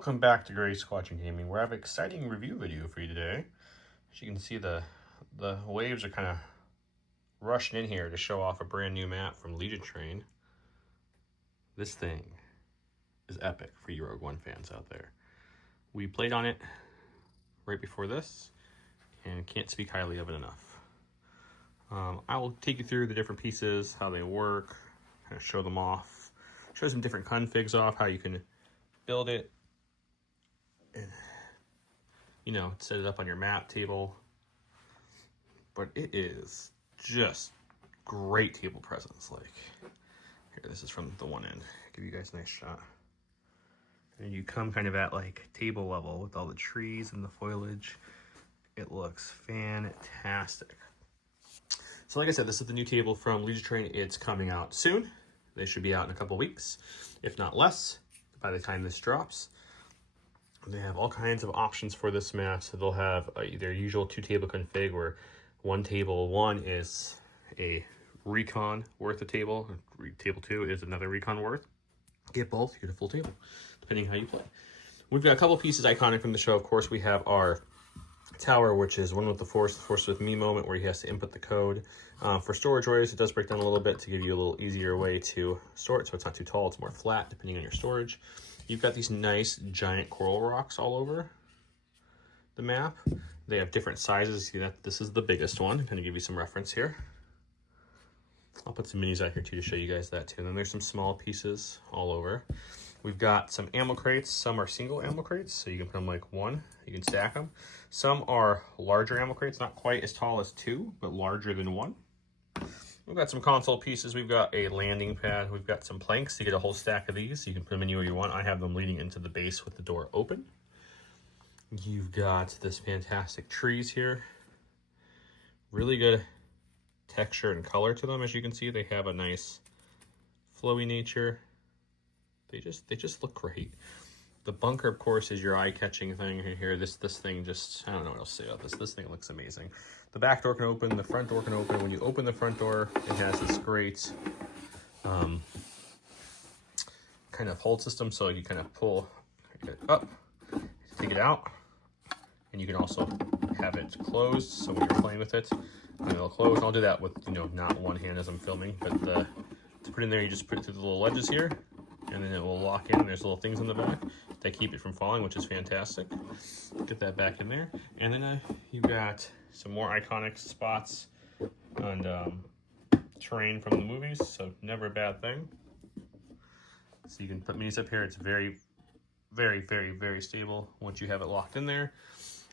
Welcome back to Gray Squatching Gaming, where I have an exciting review video for you today. As you can see, the waves are kind of rushing in here to show off a brand new map from Legion Train. This thing is epic for you Rogue One fans out there. We played on it right before this, and can't speak highly of it enough. I will take you through the different pieces, how they work, kind of show them off, show some different configs off, how you can build it, and, you know, set it up on your map table. But it is just great table presence. Like, here, this is from the one end. Give you guys a nice shot. And you come kind of at like table level with all the trees and the foliage. It looks fantastic. So like I said, this is the new table from Legion Train. It's coming out soon. They should be out in a couple weeks, if not less, by the time this drops. They have all kinds of options for this map. So they'll have their usual 2-table config, where table 1 is a recon worth of table. Table 2 is another recon worth. Get both, you get a full table, depending how you play. We've got a couple pieces iconic from the show. Of course, we have our tower, which is one with the Force with me moment, where he has to input the code. For storage areas, it does break down a little bit to give you a little easier way to store it, so it's not too tall, it's more flat depending on your storage. You've got these nice giant coral rocks all over the map. They have different sizes. See that this is the biggest one. I'm going to give you some reference here. I'll put some minis out here too to show you guys that too. And then there's some small pieces all over. We've got some ammo crates. Some are single ammo crates, so you can put them like one. You can stack them. Some are larger ammo crates, not quite as tall as 2, but larger than 1. We've got some console pieces. We've got a landing pad. We've got some planks. You get a whole stack of these. You can put them anywhere you want. I have them leading into the base with the door open. You've got this fantastic trees here. Really good texture and color to them. As you can see, they have a nice flowy nature. They just look great. The bunker, of course, is your eye-catching thing here. This thing just, I don't know what else to say about this. This thing looks amazing. The back door can open, the front door can open. When you open the front door, it has this great kind of hold system. So you kind of pull it up, take it out, and you can also have it closed. So when you're playing with it, it'll close. And I'll do that with, you know, not one hand as I'm filming, but to put in there, you just put it through the little ledges here, and then it will lock in. And there's little things in the back that keep it from falling, which is fantastic. Get that back in there. And then you've got some more iconic spots and terrain from the movies, so never a bad thing. So you can put minis up here. It's very, very, very, very stable once you have it locked in there.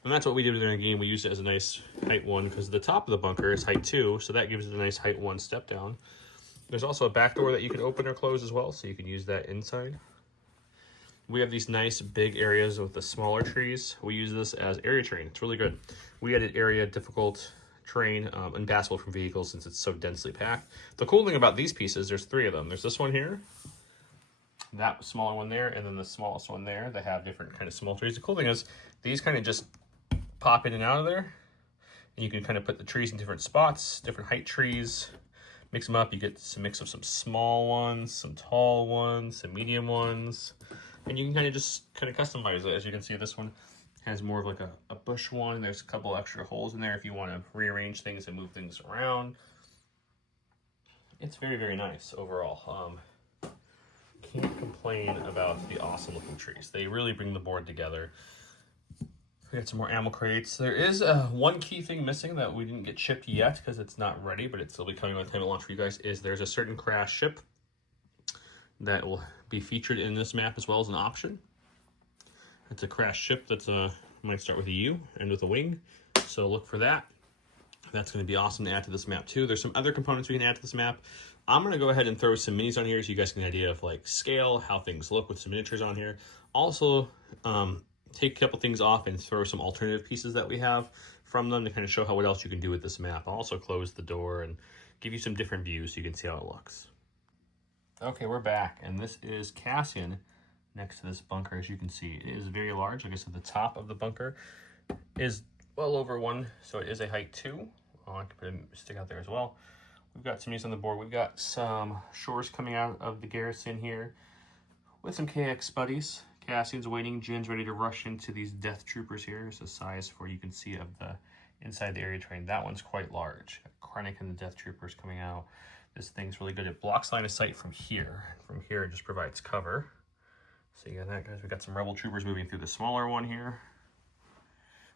And that's what we did during the game. We used it as a nice height 1 because the top of the bunker is height 2, so that gives it a nice height 1 step down. There's also a back door that you can open or close as well, so you can use that inside. We have these nice big areas with the smaller trees. We use this as area terrain. It's really good. We added area difficult terrain, impassable from vehicles since it's so densely packed. The cool thing about these pieces, there's 3 of them. There's this one here, that smaller one there, and then the smallest one there. They have different kind of small trees. The cool thing is these kind of just pop in and out of there, and you can kind of put the trees in different spots, different height trees. Mix them up, you get some mix of some small ones, some tall ones, some medium ones, and you can kind of customize it. As you can see, this one has more of like a bush one. There's a couple extra holes in there if you want to rearrange things and move things around. It's very, very nice overall. Can't complain about the awesome looking trees. They really bring the board together. We got some more ammo crates. There is one key thing missing that we didn't get shipped yet because it's not ready, but it's still be coming by the time it launch for you guys. Is there's a certain crash ship that will be featured in this map as well as an option. It's a crash ship that's might start with a U and with a wing, so look for that. That's going to be awesome to add to this map too. There's some other components we can add to this map. I'm going to go ahead and throw some minis on here so you guys get an idea of like scale, how things look with some miniatures on here. Also, take a couple things off and throw some alternative pieces that we have from them to kind of show what else you can do with this map. I'll also close the door and give you some different views so you can see how it looks. Okay, we're back, and this is Cassian next to this bunker. As you can see, it is very large. Like I said, the top of the bunker is well over 1, so it is a height 2. I can put a stick out there as well. We've got some news on the board. We've got some shores coming out of the garrison here with some KX buddies. Cassian's waiting. Jin's ready to rush into these Death Troopers here. Here's the size for you can see of the inside the area train. That one's quite large. Krennic and the Death Troopers coming out. This thing's really good. It blocks line of sight from here. From here, it just provides cover. So you got that, guys. We got some Rebel Troopers moving through the smaller one here.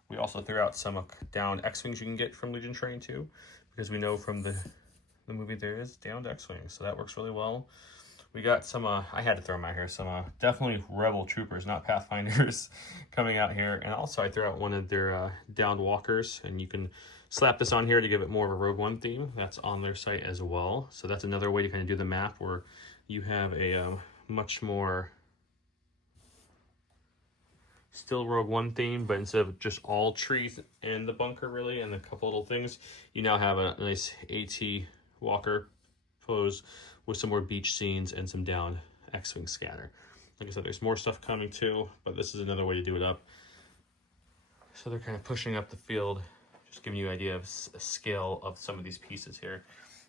We also threw out some downed X-Wings you can get from Legion Train too, because we know from the movie there is downed X-Wings, so that works really well. We got some, I had to throw them out here, some definitely Rebel Troopers, not Pathfinders, coming out here. And also I threw out one of their downed Walkers, and you can slap this on here to give it more of a Rogue One theme. That's on their site as well. So that's another way to kind of do the map where you have a much more still Rogue One theme, but instead of just all trees in the bunker really and a couple little things, you now have a nice AT Walker pose with some more beach scenes and some down X-Wing scatter. Like I said, there's more stuff coming too, but this is another way to do it up. So they're kind of pushing up the field, just giving you an idea of a scale of some of these pieces here.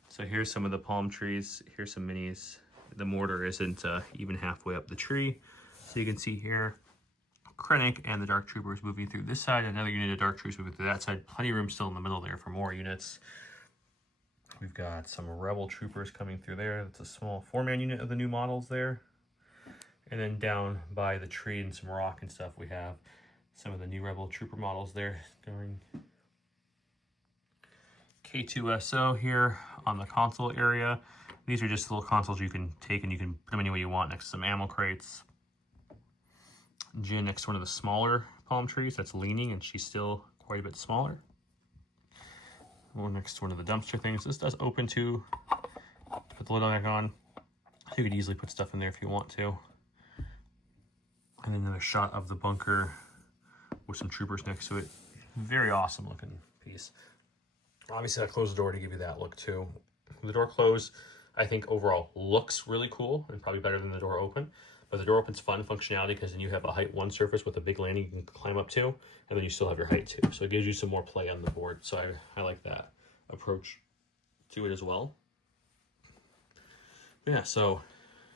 So here's some of the palm trees. Here's some minis. The mortar isn't even halfway up the tree. So you can see here, Krennic and the Dark Troopers moving through this side, another unit of Dark Troopers moving through that side. Plenty of room still in the middle there for more units. We've got some Rebel Troopers coming through there. That's a small 4-man unit of the new models there. And then down by the tree and some rock and stuff, we have some of the new Rebel Trooper models there going. K2SO here on the console area. These are just little consoles you can take and you can put them any way you want next to some ammo crates. Jin next to one of the smaller palm trees that's leaning, and she's still quite a bit smaller. We're next to one of the dumpster things. This does open to put the lid back on. You could easily put stuff in there if you want to. And another shot of the bunker with some troopers next to it. Very awesome looking piece. Obviously I closed the door to give you that look too. The door closed, I think overall looks really cool and probably better than the door open. But the door open's fun functionality because then you have a height 1 surface with a big landing you can climb up to, and then you still have your height 2. So it gives you some more play on the board. So I like that approach to it as well. Yeah, so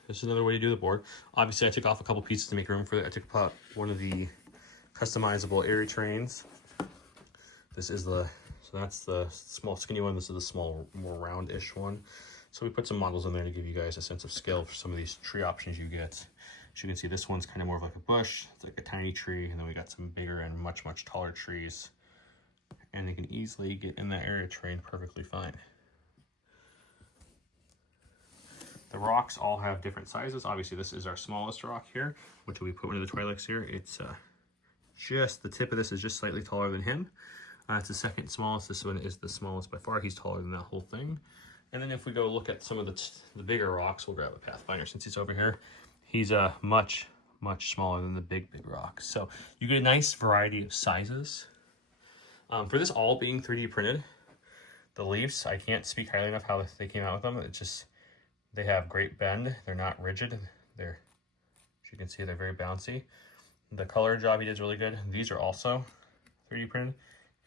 this is another way to do the board. Obviously I took off a couple pieces to make room for it. I took apart one of the customizable area trains. This is so that's the small skinny one. This is the small, more roundish one. So we put some models in there to give you guys a sense of scale for some of these tree options you get. As you can see, this one's kind of more of like a bush. It's like a tiny tree, and then we got some bigger and much, much taller trees. And they can easily get in that area train perfectly fine. The rocks all have different sizes. Obviously, this is our smallest rock here, which we put one of the Twi'leks here. It's just, the tip of this is just slightly taller than him. It's the second smallest. This one is the smallest by far. He's taller than that whole thing. And then if we go look at some of the bigger rocks, we'll grab a Pathfinder since he's over here. He's much, much smaller than the big rocks. So you get a nice variety of sizes. For this all being 3D printed, the leaves, I can't speak highly enough how they came out with them. It's just, they have great bend. They're not rigid. They're, as you can see, they're very bouncy. The color job he did is really good. These are also 3D printed.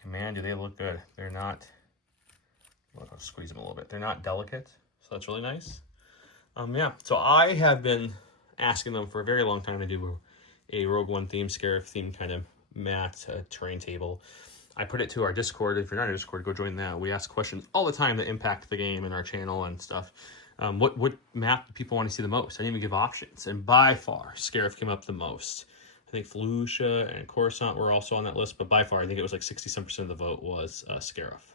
And man, do they look good. They're not, I'll squeeze them a little bit. They're not delicate, so that's really nice. Yeah, so I have been asking them for a very long time to do a Rogue One theme, Scarif theme kind of mat terrain table. I put it to our Discord. If you're not in our Discord, go join that. We ask questions all the time that impact the game and our channel and stuff. What map do people want to see the most? I didn't even give options, and by far, Scarif came up the most. I think Felucia and Coruscant were also on that list, but by far, I think it was like 60-some% of the vote was Scarif.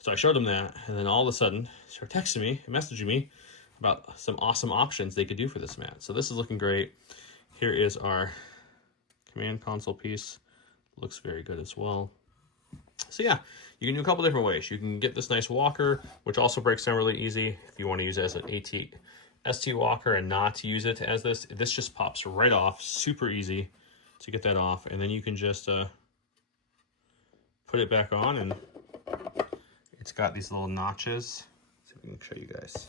So I showed them that, and then all of a sudden, they started texting me and messaging me about some awesome options they could do for this mat. So this is looking great. Here is our command console piece. Looks very good as well. So yeah, you can do a couple different ways. You can get this nice walker, which also breaks down really easy if you want to use it as an ST walker and not to use it as this. This just pops right off, super easy to get that off. And then you can just put it back on, and it's got these little notches. Let's see if we can show you guys.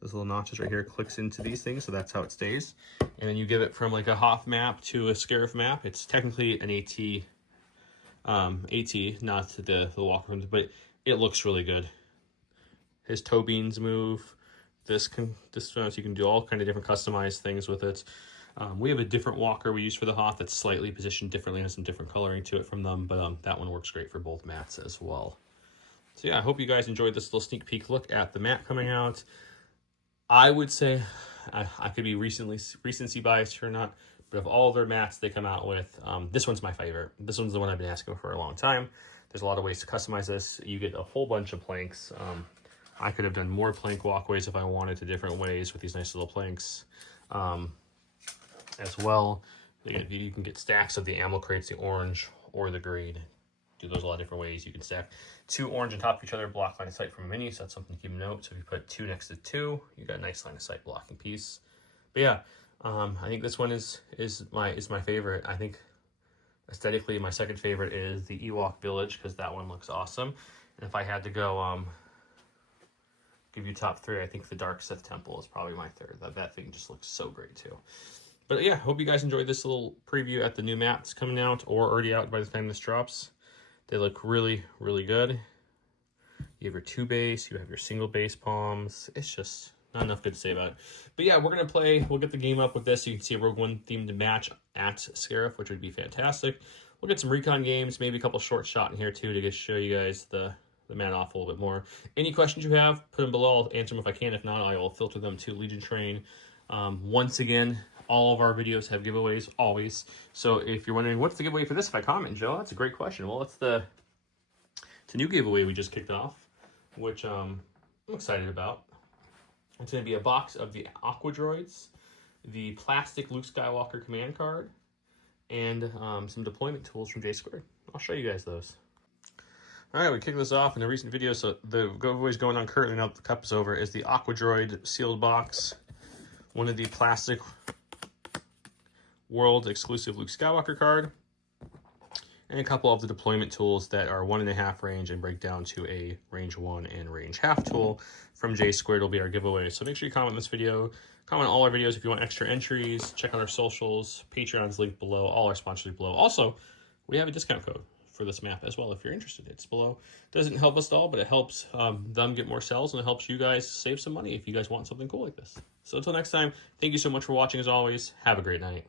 Those little notches right here clicks into these things, so that's how it stays. And then you give it from like a Hoth map to a Scarif map. It's technically an AT, not the walker, but it looks really good. His toe beans move. You can do all kind of different customized things with it. We have a different walker we use for the Hoth that's slightly positioned differently, has some different coloring to it from them, but that one works great for both mats as well. So yeah, I hope you guys enjoyed this little sneak peek look at the mat coming out. I would say I could be recency biased or not, but of all their mats they come out with, this one's my favorite. This one's the one I've been asking for a long time. There's a lot of ways to customize this. You get a whole bunch of planks. I could have done more plank walkways if I wanted to, different ways with these nice little planks as well. You can get stacks of the ammo crates, the orange or the green. Do those a lot of different ways. You can stack 2 orange on top of each other, block line of sight from a mini, so that's something to keep note. So if you put 2 next to 2, you got a nice line of sight blocking piece. But yeah, I think this one is my favorite. I think aesthetically my second favorite is the Ewok Village, because that one looks awesome. And if I had to go give you top 3, I think the Dark Sith Temple is probably my third. That thing just looks so great too. But yeah, hope you guys enjoyed this little preview at the new mats coming out, or already out by the time this drops. They look really, really good. You have your 2 base, you have your single base palms. It's just not enough good to say about it. But yeah, we're going to play, we'll get the game up with this. You can see a Rogue One themed match at Scarif, which would be fantastic. We'll get some recon games, maybe a couple short shot in here too, to just show you guys the mat off a little bit more. Any questions you have, put them below. I'll answer them if I can. If not, I will filter them to Legion Train. Once again, all of our videos have giveaways, always. So if you're wondering, what's the giveaway for this if I comment, Joe? That's a great question. Well, it's a new giveaway we just kicked off, which I'm excited about. It's going to be a box of the Aqua Droids, the plastic Luke Skywalker command card, and some deployment tools from J2. I'll show you guys those. All right, we kicked this off in a recent video, so the giveaways going on currently now that the cup is over is the Aqua Droid sealed box, one of the plastic world exclusive Luke Skywalker card, and a couple of the deployment tools that are 1.5 range and break down to a range 1 and range half tool from J2 will be our giveaway. So make sure you comment this video, comment on all our videos if you want extra entries, check out our socials, Patreon's linked below, all our sponsors below. Also, we have a discount code for this map as well if you're interested. It's below. Doesn't help us at all, but it helps them get more sales, and it helps you guys save some money if you guys want something cool like this. So until next time, thank you so much for watching as always. Have a great night.